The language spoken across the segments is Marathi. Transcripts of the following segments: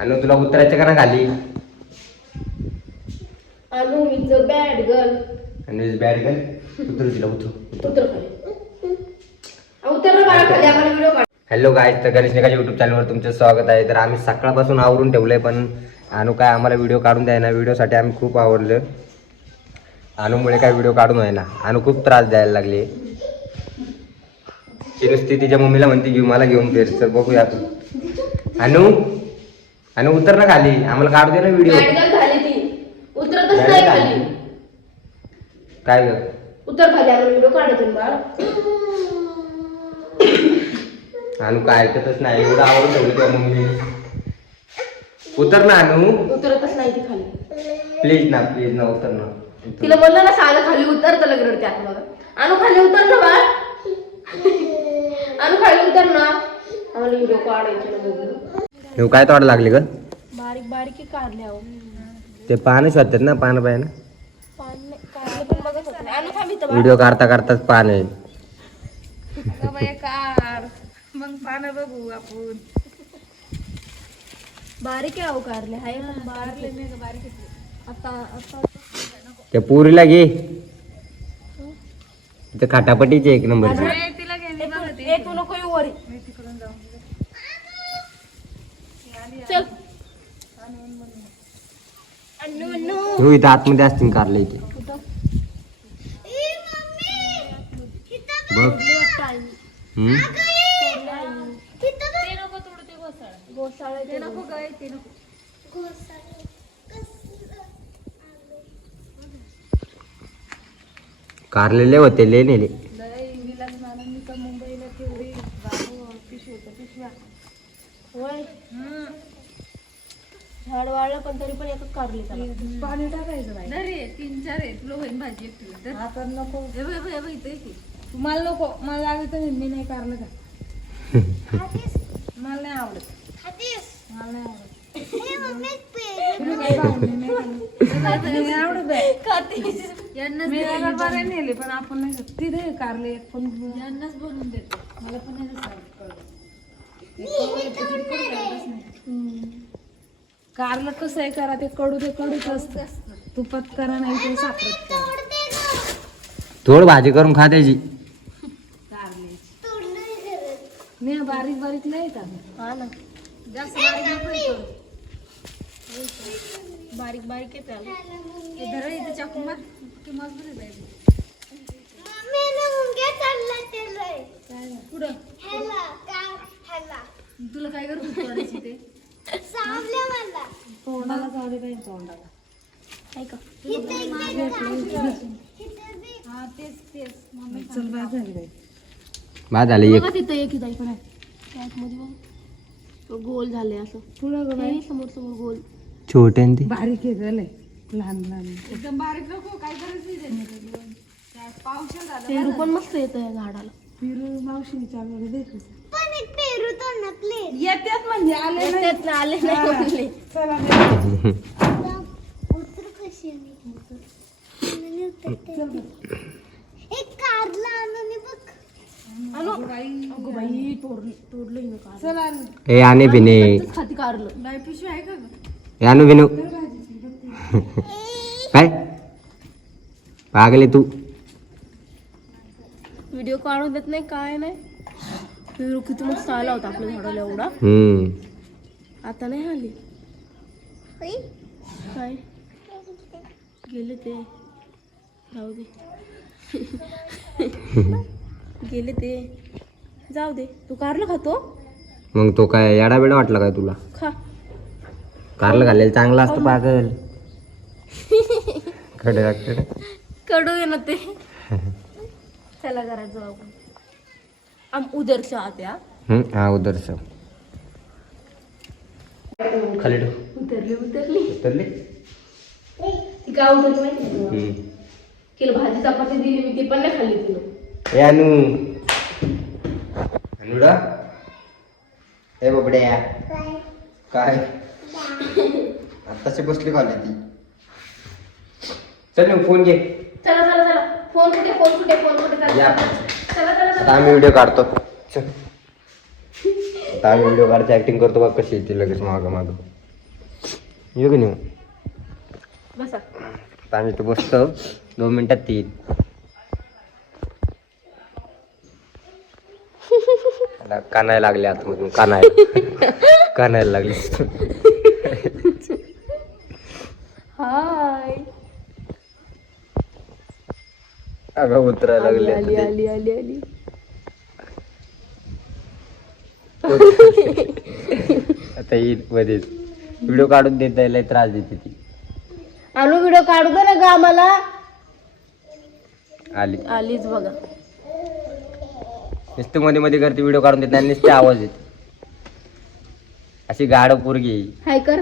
आणि तुला उतरायचं का ना खाली? अनु इज अ बॅड गर्ल. आणि इज बॅड गर्ल. उतर तिला उतर. उतर खाली. उतर रे बाळा खाली, आपण व्हिडिओ काढ. हॅलो गाईज, तर गणेश निकाल यूट्यूब चॅनलवर तुमचं स्वागत आहे. तर आम्ही सकाळपासून आवरून ठेवलंय, पण अनु काय आम्हाला व्हिडिओ काढून द्यायना. व्हिडिओसाठी आम्ही खूप आवडलं. अनुमुळे काय व्हिडिओ काढून व्हायना. अनु खूप त्रास द्यायला लागली. ती नुसती तिच्या मम्मीला म्हणते घेऊ, मला घेऊन फिर. तर बघूया आपण. अनु उतर ना खाली, आम्हाला काढू दे ना व्हिडिओ. बॅड गर्ल झाली ती. उतरतच नाही खाली. काय ग? उतर खाली, आपण व्हिडिओ काढतो ना बाळा. अनु काय ऐकतच नाही. एवढं आवडून ठेवलं तेव्हा मम्मी. उतर ना अनु. उतरतच नाही ती खाली. प्लीज ना उतर ना. तिला म्हणलं ना साला खाली उतर, तर लगेच रडते आता बघा. अनु खाली उतर ना बाळ. अनु खाली उतर ना, आम्हाला व्हिडिओ काढायचे ना बघू. काय तोड लागली ग? बारीक बारीक कारले आहो. ते पान शोधतात ना, पान पाय ना. कारले पण बघत होते. अनु थांब इथं बाळ. व्हिडिओ करताच पान आहे. कार मग पानं बघू आपण. बारीक आहे अहो कारले. हाय पण बारीक नाही का, बारीक आहे. आता त्या पुरीला घे. ते खाटापटीचे एक नंबर. तू नको येऊ वरी. चल. तू इथं आतमध्ये असतील कारले इथे. बघ. कारलेले होते, ले नेले. झाड वाळलं पण तरी पण एक कारले पाणी टाकायचं नाही. 3-4 आहे तुला होईल भाजी एकटीला. आता नको. मला नको, मला लागत नाही. मी नाही कारलं का. मला नाही आवडत. मला नाही आवडत. नेले पण आपण नाही खात. तिथे कारले पण यांनाच बनवून देतो. मला पण कारलं कसं आहे करा, ते कडूच असतं. तुपात करा नाही ते साखरेत करा. थोड भाजी करून खा त्याची. नाही बारीक बारीक नाही का. हा ना, जास्त बारीक नको करू. बारीक बारीक येते धर इथे चाकू मार की मजबूत जाईल. पुढं तुला काय करत तोडायची ते तोंडाला जाऊ दे. तोंडाला हा तेच मम्मी चल बाद झाली बाई. बाद झाली एक. बघा तिथं एक इथं पण आहे त्यामध्ये बघ. तो गोल झाले असं. पुढं ग बाई. समोर गोल छोटे ते बारीक आहे झालंय. लहान एकदम बारीक नको. काय करायचं पावशा झालं. पेरू पण मस्त येतं या झाडाला. पेरू मावशी विचारलं देखील येतात म्हणजे आले नाही. आले नाही म्हणले. चला अगं बाई तोडलं हिनं कार. चला ए आने बिने. खाती कारलं. बाय पिशवी आहे का ग. ए आनू बिनू. काय पागले तू. व्हिडिओ काढून देत नाही काय नाही. पेरू किती मस्त आला होता आपल्या झाडाला एवढा. आता नाही आली. काय गेले ते, जाऊ दे. गेले ते, जाऊ दे. तू कारलं खातो मग तो काय याडा बेडा वाटला काय तुला? खा. कारलं खाल्लेलं चांगलं असतं पागल. कडे लागतं. कडू आहे ना ते. चला घरात जाऊ आपण. उदर आत्या. हा उधर से खाली ठेव. उतरली ती काय उतरली माहिती. तिला भाजी चपाती दिली मी, ती पण नाही खाल्ली तिनं. ए अनुडा. ए बाबड्या काय आताशी बसली खाली ती. चल मग फोन घे. चला फोन कुठे या. चला आता आम्ही व्हिडिओ काढतो. चल आता आम्ही व्हिडिओ काढतो, ऍक्टिंग करतो बघ कशी येते लगेच माग येऊ की नाही बसा. आता आम्ही इथं बसतो 2 मिनिटात येईल. त्याला कानायला लागले आतमधून कानायला लागले. हाय. अगं उतरायला आली लागले आली आली आली आली. आता येईल मध्येच. व्हिडिओ काढून देत लय त्रास देते ती. आणू व्हिडिओ काढू दे ना ग आम्हाला. आली आलीच बघा. नुसते मध्ये मध्ये करते व्हिडिओ काढून देते आणि नुसते आवाज येते. अशी गाढ पोरगी. हाय कर.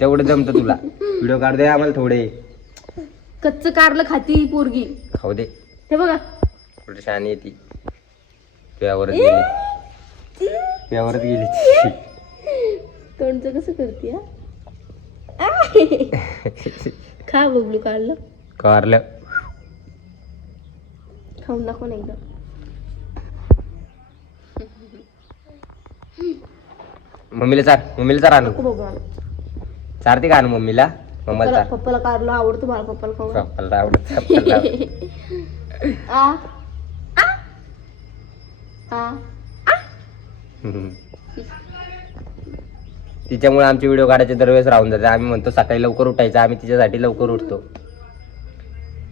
तेवढं जमतं तुला. व्हिडिओ काढू दे आम्हाला थोडे. कच्च कारलं खाती पोरगी. खाऊ दे. हे बघा. थोडी शानी येते. तुझ्यावरच गेली. तुझ्यावरच गेली ती. तोंडचं कसं करते हा. खा बबलू काढलं. कारलं खाऊन दाखव ना एकदा. मम्मीला चार आणू. नको बाबा. चारते का आणू मम्मीला. मम्माला चार. पप्पाला कारलं आवडतं मला. पप्पाला खाऊ. पप्पाला आवडत. पप्पाला आवडत. आ आ आ. तिच्यामुळे आमचे व्हिडिओ काढायचे दरवेळेस राहून जाते. आम्ही म्हणतो सकाळी लवकर उठायचं. आम्ही तिच्यासाठी लवकर उठतो.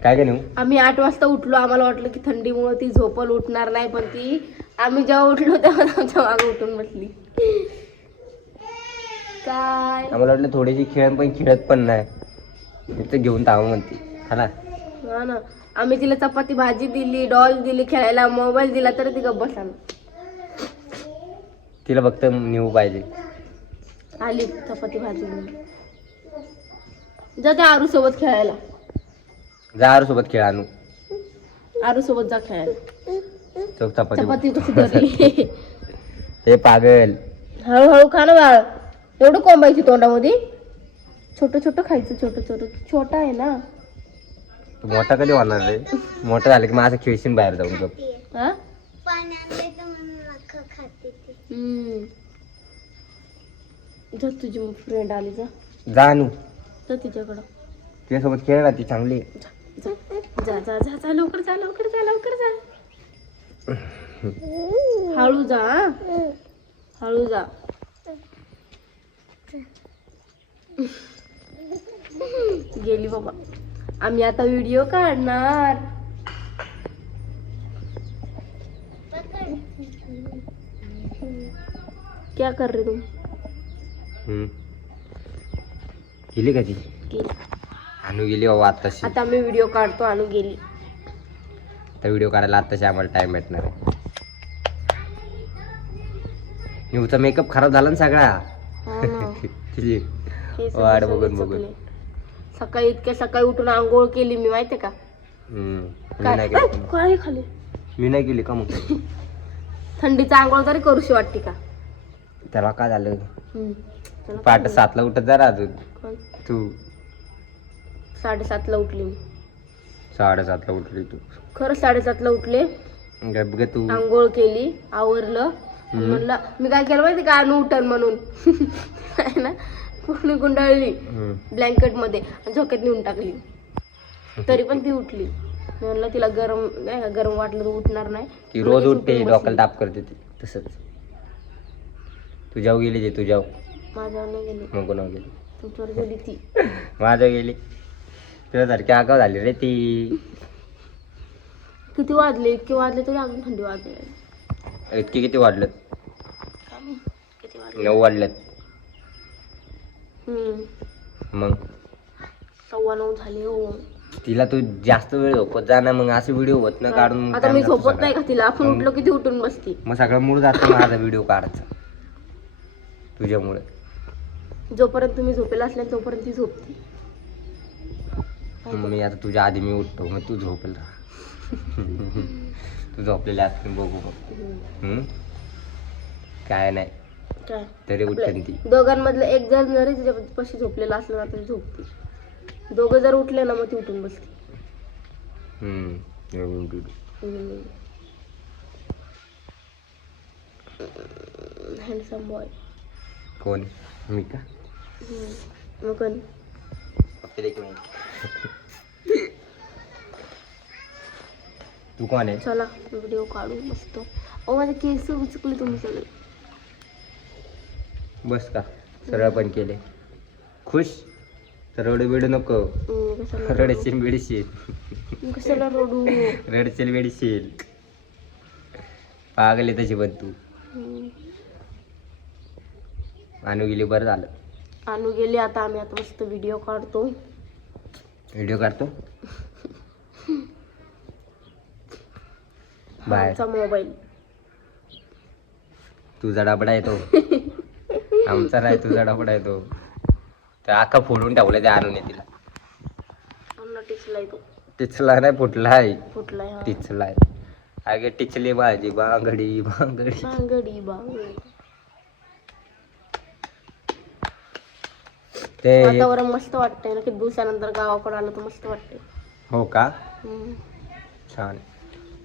काय का नाही. आम्ही 8 वाजता उठलो. आम्हाला वाटलं की थंडीमुळे ती झोपल उठणार नाही, पण ती आम्ही जेव्हा उठलो तेव्हा आमच्या मागे उठून बसली. काय आम्हाला वाटलं थोडीशी खेळ पण खेळत पण नाही. तिथं घेऊन ताव म्हणते हा ना. हा ना. आम्ही तिला चपाती भाजी दिली, डॉल दिली खेळायला, मोबाईल दिला तरी ती गप्प बसला. तिला फक्त नेऊ पाहिजे. आली चपाती भाजी घेऊन. जा त्या आरू सोबत खेळायला. जा आरू सोबत खेळ आणू. आरू सोबत जा खेळायला. तो चपाती चपाती कशी धरली. ते पागल. हळूहळू खा ना बाळ. एवढं कोंबायची तोंडामध्ये. छोटं छोटं खायचं. छोटा आहे ना. तू मोठा कधी होणार रे. मोठा झालं की माझं खेळशील बाहेर जाऊन गप. हा? जा तुझी फ्रेंड आली. जा आणू. जा तिच्याकडं. तिच्यासोबत खेळ ना. ती चांगली. जा जा जा जा जा लवकर जा लवकर जा लवकर जा. हळू जा हा? हळू जा. गेली बाबा. आम्ही आता व्हिडिओ काढणार. क्या कर रहे तुम. गेली का ती. गेली. आणू गेली बाबा आत्ताशी. आता आम्ही व्हिडिओ काढतो. आणू गेली. तर व्हिडिओ काढायला आत्ताशी आम्हाला टाइम भेटणार आहे. न्यूचा मेकअप खराब झाला ना सगळा. हा ना. तिची केस वाट बसवले बघून बघून. सगळे. सकाळी इतक्या सकाळी उठून आंघोळ केली मी, माहितीये का. मी काय नाही केली. काय खाली. मी नाही केली का मग. थंडीचा आंघोळ तरी करूशी वाटते का. त्याला काय झालं. चला पहाटे 7ला उठत जरा अजून कोण? तू. 7:30ला उठली मी. 7:30ला उठली तू. खरं 7:30ला उठले. गप ग तू. आंघोळ केली, आवरलं. म्हणलं मी काय केलं माहिती का, आणू उठन म्हणून. आहे ना. पूर्ण गुंडाळली ब्लँकेट मध्ये आणि झोक्यात नेऊन टाकली. तरी पण ती उठली. म्हणलं तिला गरम नाही का, गरम वाटलं तर उठणार नाही. ती रोज लगेच उठते. उठून डोक्याला बसली. ताप करते ती तसंच. तुझ्यावर गेली ते. तुझ्यावर. माझ्यावर नाही गेली. मग कोणावर गेली. तुमच्यावर गेली ती. माझ्या गेली. तुझ्यासारखी आगाव झाली रे ती. किती वाजले. इतके वाजले तरी अजून थंडी वाजले. इतके किती वाढलं. किती वाजले. 9 वाढलं. मग 9:15 झाले. हो. तिला तू जास्त वेळ झोपत जा ना. मग असं व्हिडिओ होत ना काढून. आता मी झोपत नाही का तिला. आपण उठलो किती उठून बसती. मग सगळं मूड जातं माझा व्हिडिओ काढायचा तुझ्यामुळे. जोपर्यंत तुम्ही झोपेला असल्या तोपर्यंत ती झोपते. मी आता तुझ्या आधी मी उठतो. मग तू झोपेल राहा. तू झोपलेल्या असते बघू मग. काय नाही काय तरी उठते ती. दोघांमधलं एक जण जरी तिच्या पाशी झोपलेला असलं ना तरी झोपते. दोघं जर उठले ना मग ती उठून बसते. Handsome boy. कोण. मी का. मग कोण? फक्त एक मिनिट. तू कोण आहे? चला व्हिडिओ काढू मस्त. ओ माझे केस उचकले तुम्ही सगळे. बस का सरळ पण केले. खुश तर रडू बिडू नको. कशाला रडशील बिडशील. कशाला रडू? रडशील बिडशील. पागले तशी पण तू. आणू गेली बरं झालं. आणू गेली. आता आम्ही आता मस्त व्हिडिओ काढतो. व्हिडिओ काढतो बाय. आमचा मोबाईल तुझा डबडा येतो. आमचा नाही तुझा डबडा येतो. तर आका फोडून ठेवलं त्या आणून तिला. आमना टिचलाय तो. टिचला नाही फुटलाय. फुटलाय हा. टिचलाय. अगे टिचली माझी बांगडी बांगडी. बांगडी बांगडी. ते वातावरण मस्त वाटतंय ना. किती दिवसानंतर गावाकडे आलं तर मस्त वाटतंय. हो का हम्म. छान.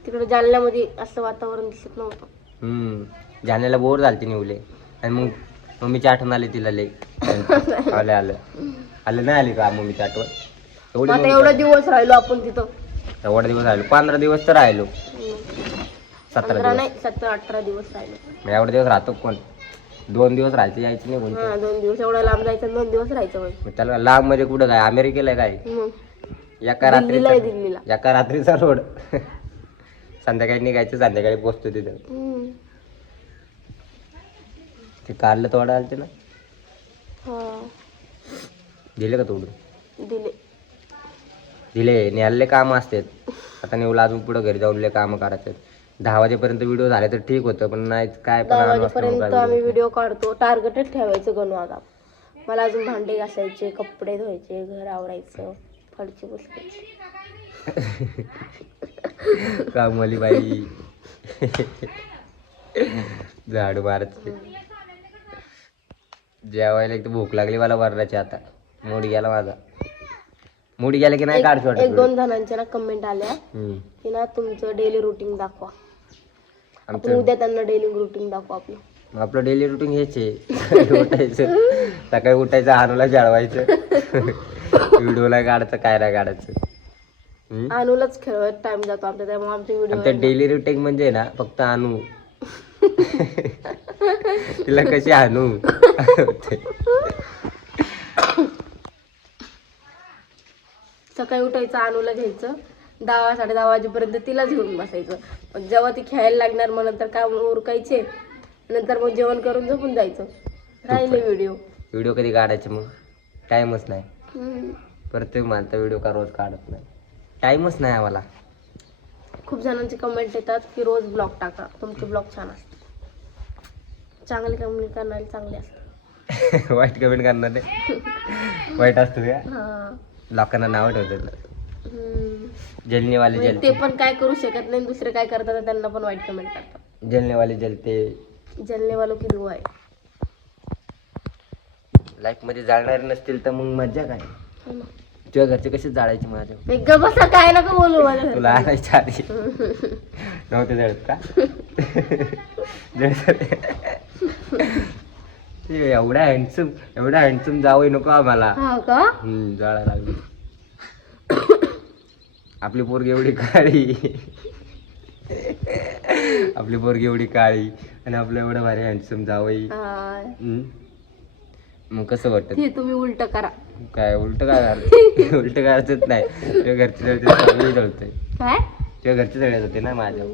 तिकडे जालन्यामध्ये असं वातावरण दिसत नव्हतं. जाण्याला बोर झालते निवले आणि मग मम्मीची आठवण आली तिला लई. आलं आलं आलं नाही आली का मम्मीची आठवण? मग आता एवढे दिवस राहिलो आपण तिथं. एवढा दिवस राहिलो. 15 दिवस तर राहिलो. 17 15 दिवस. नाही 17-18 दिवस राहिलो. मग एवढे दिवस राहतो कोण? 2 दिवस राहायचे यायचे नाही कोणतं. हा 2 दिवस. एवढं लांब जायचं 2 दिवस राहायचं होय. मग त्याला लांब मध्ये कुठं काय अमेरिकेला काय? मग एका दिल्लीला आहे, रात्रीचा दिल्लीला. एका रात्रीचा रोड. संध्याकाळी निघायचं संध्याकाळी पोचतो तिथं. ते काढलं तोडा आलते ना. हा दिले का तोडून? दिले. दिले. न्यायला काम असतात. आता नेवला अजून पुढं घरी जाऊन लय काम करायचे. 10 वाजेपर्यंत व्हिडिओ झाले तर ठीक होतं पण नाही काय पण 10 आठ वाजता वाजेपर्यंत मग आम्ही काय व्हिडिओ काढतो. टार्गेटच ठेवायचं गणू आता. मला अजून भांडे घासायचे, कपडे धुवायचे, घर आवरायचं, फडची पुसायची. कामवाली बाई. झाडू मारायचे. जेवायला एक तर भूक लागली मला वरणाची आता. मूड गेला माझा. मूड गेला की नाही काढतो वाटत. 1-2 जणांच्या ना कमेंट आल्या हम्म. की ना तुमचं डेली रुटीन दाखवा. आपण आमचं उद्या त्यांना डेली रुटीन दाखवा आपलं. आपलं डेली रुटीन हेच आहे. सकाळी उठायचं. सकाळी उठायचं आणूला जाळवायचं. व्हिडिओला काढायचं काय नाही काढायचं. अनुलाच खेळवत टाइम जातो आमचा. त्यामुळे आमचे आमचं व्हिडिओ डेली रुटीन म्हणजे ना फक्त आणू. तिला कशी आणू. सकाळी उठायचं, अनुला घ्यायचं, 10-10:30 वाजेपर्यंत तिलाच घेऊन बसायचं. मग जेव्हा ती खेळायला लागणार मग नंतर काम उरकायचे. नंतर मग जेवण करून झोपून जायचं. राहिले व्हिडिओ. व्हिडिओ कधी काढायचे मग? टाइमच नाही. प्रत्येक माणसा व्हिडिओ का रोज काढत नाही. टाइमच नाही आम्हाला. खूप जणांचे कमेंट येतात की रोज ब्लॉग टाका, तुमचे ब्लॉग छान असतात. चांगले कमेंट करणारे चांगले असतात. वाईट कमेंट करणार नाही. वाईट असतं का? हा. लोकांना नाव ठेवतात. जलनेवाले म्हणजे जलते. ते पण काय करू शकत नाही. दुसरे काय करतात त्यांना पण वाईट कमेंट करतात. जलनेवाले जलते. जलने वालों की दुआ आहे. लाईफ मध्ये जाळणारे नसतील तर मग मज्जा काय? हो ना. तुझ्या घरचे कसे जाळायचे माझ्या? एक गप बसा, काय नका बोलू मला. तुला आणायच्या आधी नव्हते जळत का? एवढा हँडसम जावई नको आम्हाला. हा का? जाळा लागली. आपली पोरगी एवढी काळी. आपली पोरगी एवढी काळी आणि आपलं एवढं भारी हँडसम जावई. हा. मग कसं वाटत? हे तुम्ही उलट करा. काय उलट काय करायचं? उलट करायचंच नाही. तुझ्या घरचे जळते जळतोय. काय? तुझ्या घरचे जळत होते ना माझ्या.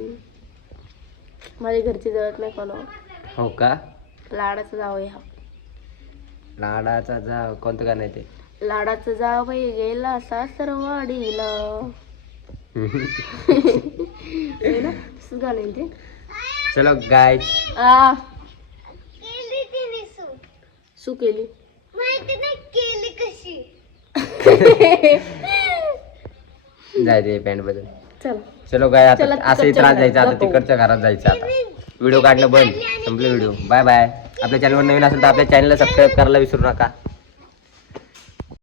माझ्या घरची जळत नाही कोणावर. हो का? लाडाचं जावई हा. लाडाचा जा कोणतं गाणं आहे ते? लाडाचं जावई गेला सासरवाडीला. हे ना तसंच गाणं आहे ते. चलो गाय. सू केली. जाय दे पॅन्ट बदल. चल. चलो गाय आता चला, असंही तिकडच्या त्रास द्यायचा. आता घरात जातो. तिकडच्या घरात जायचं. आता व्हिडिओ काढणं बंद. संपले व्हिडिओ. Bye bye. आपल्या चॅनलवर नवीन असेल तर आपल्या चॅनलला सबस्क्राईब करायला विसरू नका.